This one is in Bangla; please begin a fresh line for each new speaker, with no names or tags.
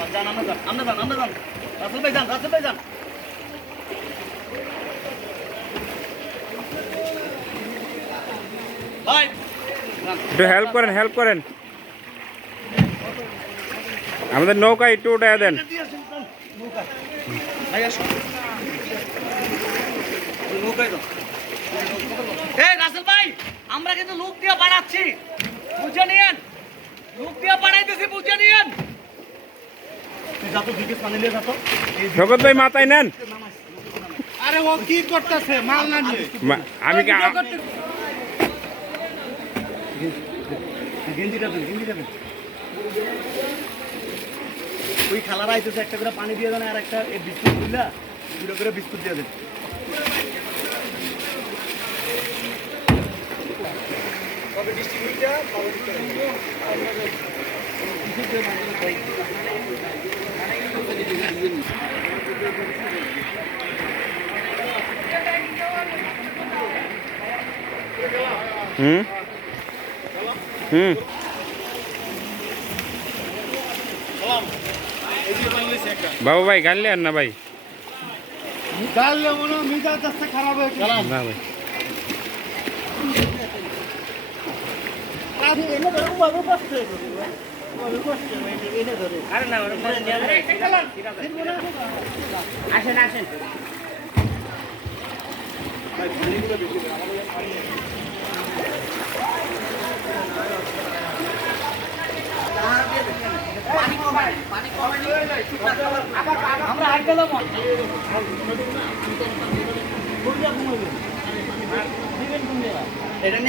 আমরা যান, আমরা যান, আমরা যান। রাসেল ভাই যান, রাসেল ভাই যান। ভাই, যান।
একটু হেল্প করেন হেল্প করেন। আমাদের নৌকা একটু উঠে দেন।
ভাই। এই রাসেল আমরা কিন্তু লোক দিয়ে বাড়াচ্ছি। বুঝে নিয়েন। লোক দিয়ে বাড়াইতেছি বুঝে নিয়েন।
শকত ভাই মাথায় নেন।
আরে ও কি করতেছে? মাল না
আমি
গেঞ্জিটা দেন গেঞ্জিটা দেন ওই খালার আইতেছে একটা করে পানি দিয়ে দেন আর একটা এই বিস্কুট দিলা দুটো করে বিস্কুট দিয়ে দেন।
হুম? হুম। বাবু ভাই গানলে আর না ভাই।
আসেন আসেন। আমরা হাইট গেলাম। এটা নিয়ে